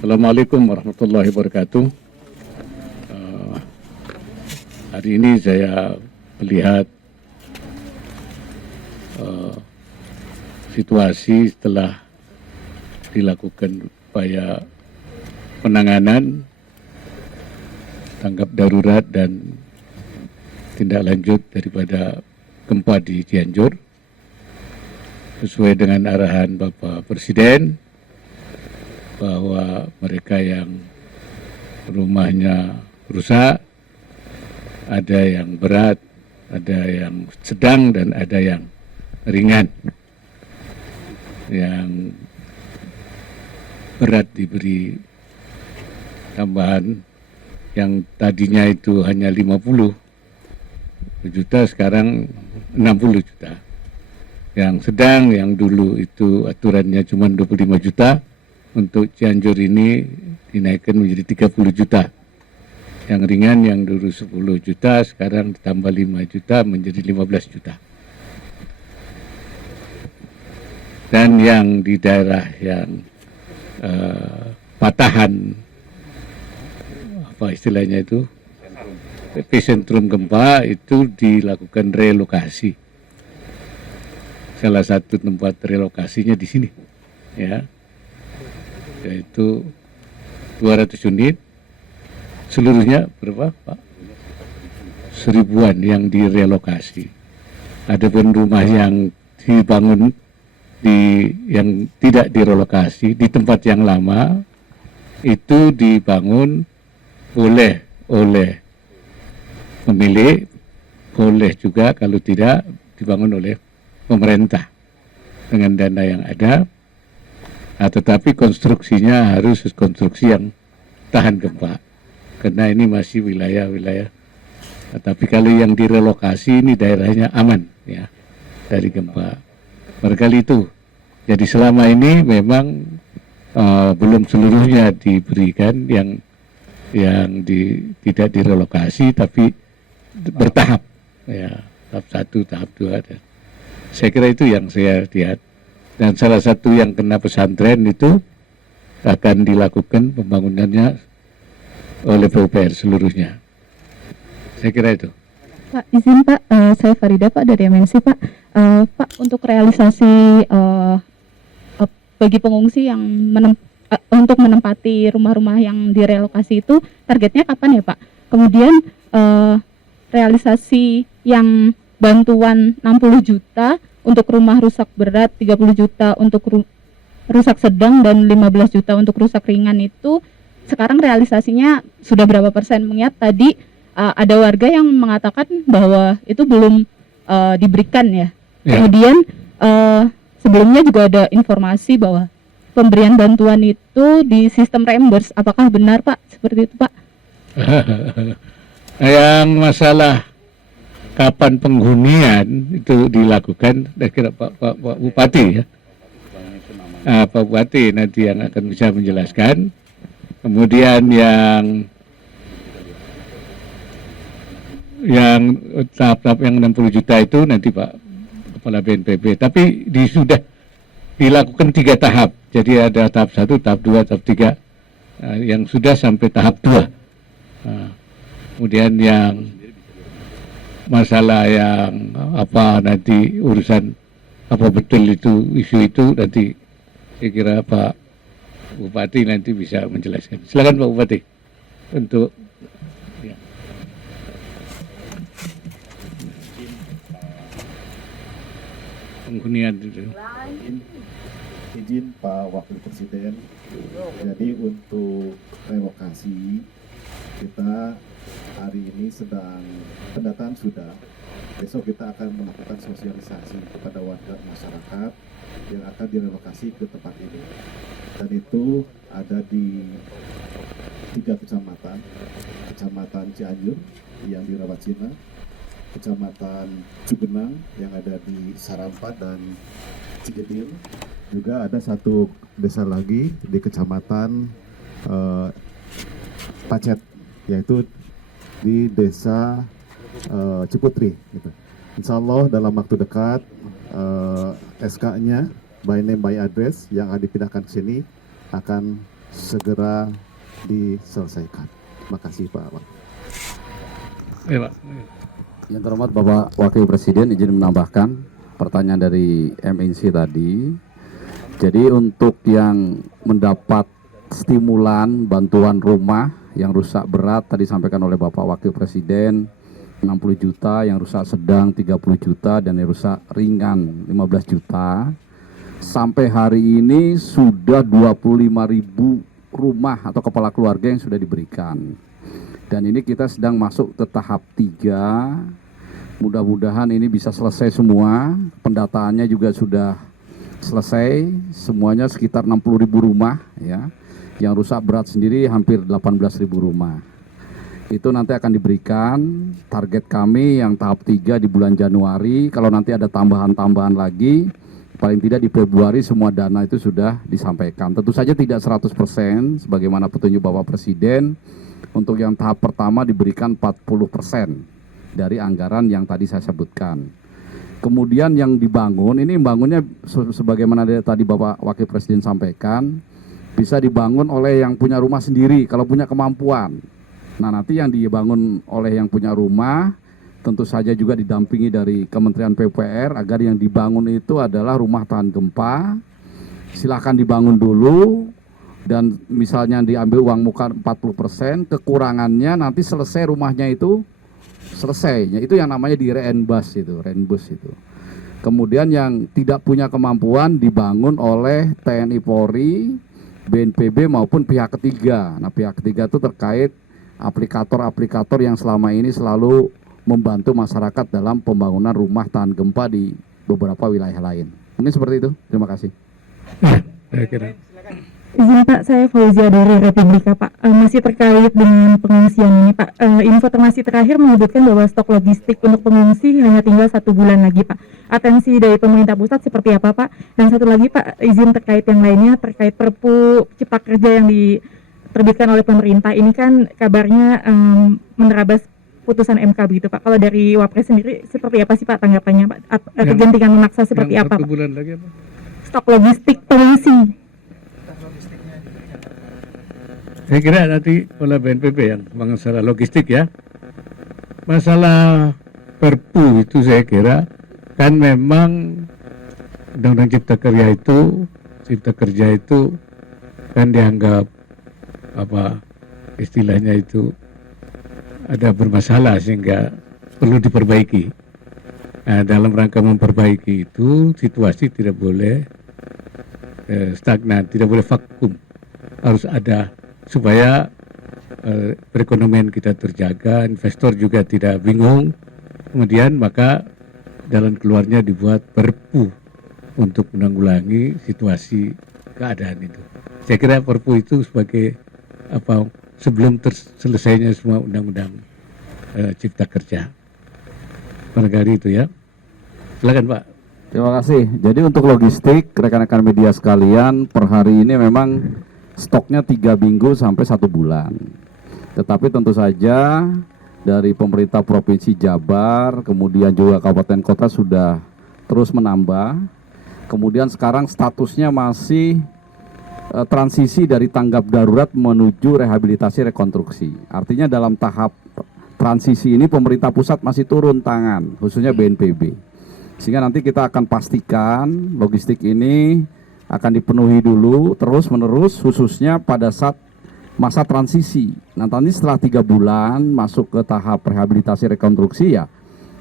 Assalamualaikum warahmatullahi wabarakatuh. Hari ini saya melihat situasi setelah dilakukan upaya penanganan, tanggap darurat dan tindak lanjut daripada gempa di Cianjur sesuai dengan arahan Bapak Presiden bahwa mereka yang rumahnya rusak, ada yang berat, ada yang sedang, dan ada yang ringan. Yang berat diberi tambahan, yang tadinya itu hanya 50 juta, sekarang 60 juta. Yang sedang, yang dulu itu aturannya cuma 25 juta, untuk Cianjur ini dinaikkan menjadi 30 juta. Yang ringan yang dulu 10 juta, sekarang ditambah 5 juta menjadi 15 juta. Dan yang di daerah yang patahan, apa istilahnya itu, epicentrum gempa, itu dilakukan relokasi. Salah satu tempat relokasinya di sini, ya, yaitu 200 unit, seluruhnya berapa Pak? 1000-an yang direlokasi. Adapun rumah yang dibangun yang tidak direlokasi di tempat yang lama, itu dibangun boleh oleh pemilik, boleh juga kalau tidak dibangun oleh pemerintah dengan dana yang ada. Tetapi konstruksinya harus konstruksi yang tahan gempa, karena ini masih wilayah-wilayah. Tapi kalau yang direlokasi ini daerahnya aman, ya, dari gempa. Barangkali itu. Jadi selama ini memang belum seluruhnya diberikan yang tidak direlokasi, tapi bertahap, ya, tahap 1, tahap 2. Saya kira itu yang saya lihat. Dan salah satu yang kena pesantren itu akan dilakukan pembangunannya oleh PUPR seluruhnya. Saya kira itu. Pak, izin Pak, saya Farida Pak dari MNC Pak. Pak, untuk realisasi bagi pengungsi yang untuk menempati rumah-rumah yang direlokasi itu targetnya kapan ya Pak? Kemudian realisasi yang bantuan 60 juta untuk rumah rusak berat, 30 juta untuk rusak sedang, dan 15 juta untuk rusak ringan itu sekarang realisasinya sudah berapa persen? Mengingat tadi ada warga yang mengatakan bahwa itu belum diberikan ya. Kemudian sebelumnya juga ada informasi bahwa pemberian bantuan itu di sistem reimburse. Apakah benar Pak seperti itu Pak? Yang masalah kapan penghunian itu dilakukan, saya kira Pak Bupati, ya. Pak Bupati nanti yang akan bisa menjelaskan. Kemudian yang tahap-tahap yang 60 juta itu nanti Pak Kepala BNPB. Tapi sudah dilakukan 3 tahap. Jadi ada tahap 1, tahap 2, tahap 3, yang sudah sampai tahap 2. Kemudian yang masalah yang apa nanti urusan apa betul itu isu itu nanti saya kira Pak Bupati nanti bisa menjelaskan. Silakan Pak Bupati untuk ya. Penghunian itu. Izin Pak Wakil Presiden, jadi untuk relokasi kita hari ini sedang pendataan sudah. Besok kita akan melakukan sosialisasi kepada warga masyarakat yang akan direlokasi ke tempat ini. Dan itu ada di 3 kecamatan. Kecamatan Cianjur yang di Rawacina, Kecamatan Cugenang yang ada di Sarampa dan Cijedil. Juga ada 1 desa lagi di Kecamatan Pacet, yaitu di Desa Ciputri. Gitu. Insya Allah dalam waktu dekat SK-nya by name by address yang akan dipindahkan ke sini akan segera diselesaikan. Terima kasih Pak. Pak. Yang terhormat Bapak Wakil Presiden, izin menambahkan pertanyaan dari MNC tadi. Jadi untuk yang mendapat stimulan bantuan rumah yang rusak berat tadi sampaikan oleh Bapak Wakil Presiden 60 juta, yang rusak sedang 30 juta, dan yang rusak ringan 15 juta. Sampai hari ini sudah 25.000 rumah atau kepala keluarga yang sudah diberikan. Dan ini kita sedang masuk ke tahap 3. Mudah-mudahan ini bisa selesai semua. Pendataannya juga sudah selesai. Semuanya sekitar 60.000 rumah ya. Yang rusak berat sendiri hampir 18.000 rumah. Itu nanti akan diberikan. Target kami yang tahap 3 di bulan Januari. Kalau nanti ada tambahan-tambahan lagi, paling tidak di Februari semua dana itu sudah disampaikan. Tentu saja tidak 100% sebagaimana petunjuk Bapak Presiden. Untuk yang tahap pertama diberikan 40% dari anggaran yang tadi saya sebutkan. Kemudian yang dibangun, ini bangunnya sebagaimana tadi Bapak Wakil Presiden sampaikan, bisa dibangun oleh yang punya rumah sendiri kalau punya kemampuan. Nah, nanti yang dibangun oleh yang punya rumah tentu saja juga didampingi dari Kementerian PUPR agar yang dibangun itu adalah rumah tahan gempa. Silakan dibangun dulu. Dan misalnya diambil uang muka 40%, kekurangannya nanti selesai rumahnya itu selesainya. Itu yang namanya di reimburse itu. Kemudian yang tidak punya kemampuan dibangun oleh TNI Polri, BNPB maupun pihak ketiga. Nah, pihak ketiga itu terkait aplikator-aplikator yang selama ini selalu membantu masyarakat dalam pembangunan rumah tahan gempa di beberapa wilayah lain. Mungkin seperti itu. Terima kasih. Saya kira. Izin Pak, saya Fauzia dari Republika Pak. Masih terkait dengan pengungsian ini Pak. Informasi terakhir menyebutkan bahwa stok logistik untuk pengungsi hanya tinggal 1 bulan lagi Pak. Atensi dari pemerintah pusat seperti apa Pak? Dan satu lagi Pak, izin terkait yang lainnya terkait Perpu Cipta Kerja yang diterbitkan oleh pemerintah. Ini kan kabarnya menerabas putusan MK begitu Pak. Kalau dari Wapres sendiri seperti apa sih Pak tanggapannya Pak? Kegentingan memaksa seperti apa Pak? Bulan lagi apa? Stok logistik pengungsi. Saya kira nanti oleh BNPB yang masalah logistik ya. Masalah Perpu itu saya kira kan memang Undang-Undang Cipta Kerja itu kan dianggap apa istilahnya itu ada bermasalah sehingga perlu diperbaiki. Nah, dalam rangka memperbaiki itu situasi tidak boleh stagnan, tidak boleh vakum, harus ada supaya perekonomian kita terjaga, investor juga tidak bingung. Kemudian maka jalan keluarnya dibuat Perpu untuk menanggulangi situasi keadaan itu. Saya kira Perpu itu sebagai apa sebelum selesainya semua undang-undang Cipta Kerja. Barangkali itu ya. Silakan Pak. Terima kasih. Jadi untuk logistik, rekan-rekan media sekalian, per hari ini memang stoknya 3 minggu sampai 1 bulan. Tetapi tentu saja dari pemerintah Provinsi Jabar, kemudian juga kabupaten kota sudah terus menambah. Kemudian sekarang statusnya masih transisi dari tanggap darurat menuju rehabilitasi rekonstruksi. Artinya dalam tahap transisi ini pemerintah pusat masih turun tangan, khususnya BNPB. Sehingga nanti kita akan pastikan logistik ini akan dipenuhi dulu terus menerus, khususnya pada saat masa transisi. Nah, nanti setelah 3 bulan masuk ke tahap rehabilitasi rekonstruksi ya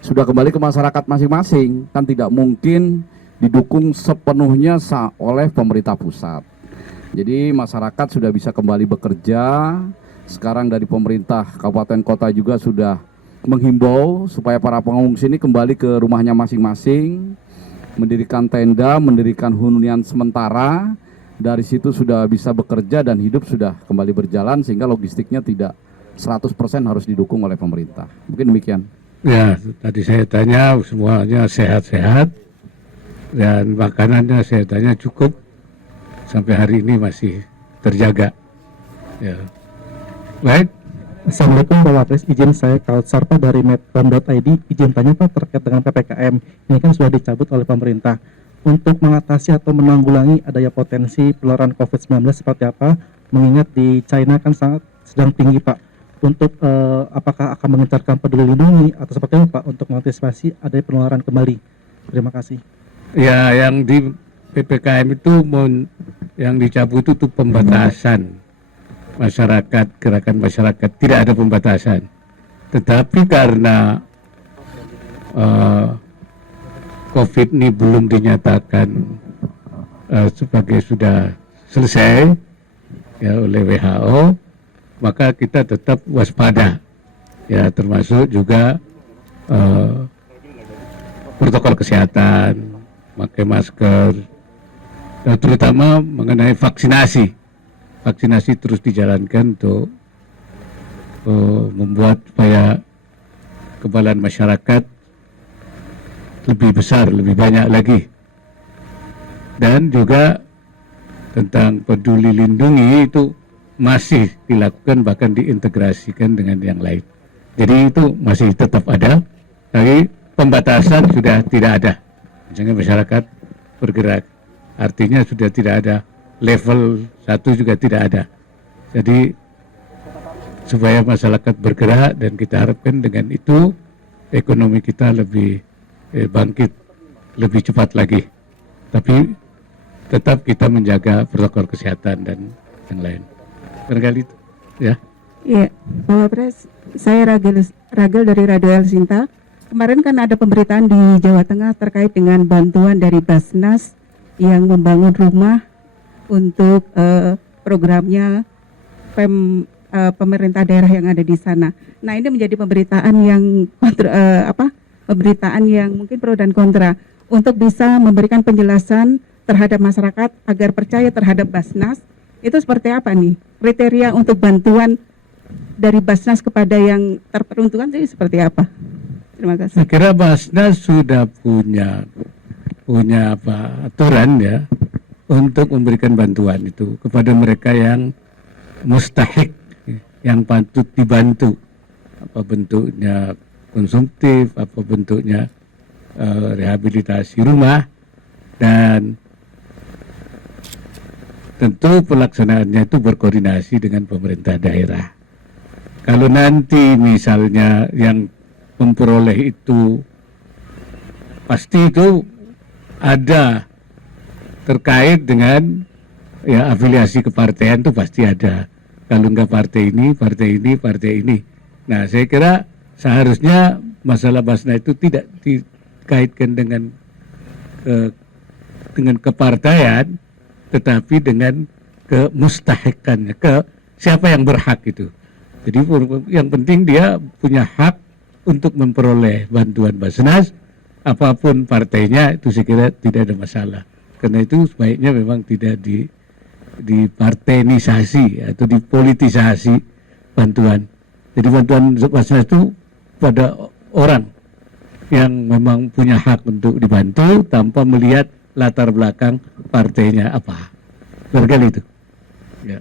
sudah kembali ke masyarakat masing-masing. Kan tidak mungkin didukung sepenuhnya oleh pemerintah pusat. Jadi masyarakat sudah bisa kembali bekerja. Sekarang dari pemerintah kabupaten kota juga sudah menghimbau supaya para pengungsi ini kembali ke rumahnya masing-masing, mendirikan tenda, mendirikan hunian sementara. Dari situ sudah bisa bekerja dan hidup sudah kembali berjalan sehingga logistiknya tidak 100% harus didukung oleh pemerintah. Mungkin demikian. Ya, tadi saya tanya semuanya sehat-sehat dan makanannya saya tanya cukup sampai hari ini masih terjaga. Ya. Baik. Assalamualaikum Pak Wapres, izin saya Kautsar Pak dari medpam.id. Izin tanya Pak terkait dengan PPKM. Ini kan sudah dicabut oleh pemerintah. Untuk mengatasi atau menanggulangi adanya potensi penularan COVID-19 seperti apa mengingat di China kan sangat sedang tinggi Pak. Untuk apakah akan mengencarkan peduli lindungi atau seperti apa Pak untuk mengantisipasi adanya penularan kembali? Terima kasih. Ya, yang di PPKM itu yang dicabut itu pembatasan masyarakat, gerakan masyarakat, tidak ada pembatasan. Tetapi karena COVID ini belum dinyatakan sebagai sudah selesai ya oleh WHO, maka kita tetap waspada, ya termasuk juga protokol kesehatan, pakai masker, dan terutama mengenai vaksinasi. Vaksinasi terus dijalankan untuk membuat supaya kekebalan masyarakat lebih besar, lebih banyak lagi. Dan juga tentang peduli lindungi itu masih dilakukan, bahkan diintegrasikan dengan yang lain. Jadi itu masih tetap ada, tapi pembatasan sudah tidak ada. Misalnya masyarakat bergerak, artinya sudah tidak ada, level 1 juga tidak ada. Jadi supaya masyarakat bergerak, dan kita harapkan dengan itu ekonomi kita lebih bangkit lebih cepat lagi. Tapi tetap kita menjaga protokol kesehatan dan yang lain. Barangkali itu, ya. Iya, Pak Wapres, saya Ragel dari Radio El Sinta. Kemarin kan ada pemberitaan di Jawa Tengah terkait dengan bantuan dari Basnas yang membangun rumah untuk programnya pemerintah daerah yang ada di sana. Nah, ini menjadi pemberitaan yang pemberitaan yang mungkin pro dan kontra untuk bisa memberikan penjelasan terhadap masyarakat agar percaya terhadap Basnas. Itu seperti apa nih? Kriteria untuk bantuan dari Basnas kepada yang terperuntukkan itu seperti apa? Terima kasih. Saya kira Basnas sudah punya aturan ya untuk memberikan bantuan itu kepada mereka yang mustahik, yang patut dibantu. Apa bentuknya konsumtif, apa bentuknya rehabilitasi rumah, dan tentu pelaksanaannya itu berkoordinasi dengan pemerintah daerah. Kalau nanti misalnya yang memperoleh itu pasti itu ada terkait dengan ya afiliasi kepartaian, itu pasti ada. Kalau enggak partai ini, partai ini, partai ini. Nah, saya kira seharusnya masalah Basnas itu tidak dikaitkan dengan kepartaian, tetapi dengan kemustahikannya, ke siapa yang berhak itu. Jadi yang penting dia punya hak untuk memperoleh bantuan Basnas, apapun partainya, itu saya kira tidak ada masalah. Karena itu sebaiknya memang tidak dipartainisasi atau dipolitisasi bantuan. Jadi bantuan Basnas itu pada orang yang memang punya hak untuk dibantu tanpa melihat latar belakang partainya apa. Barangkali itu. Ya.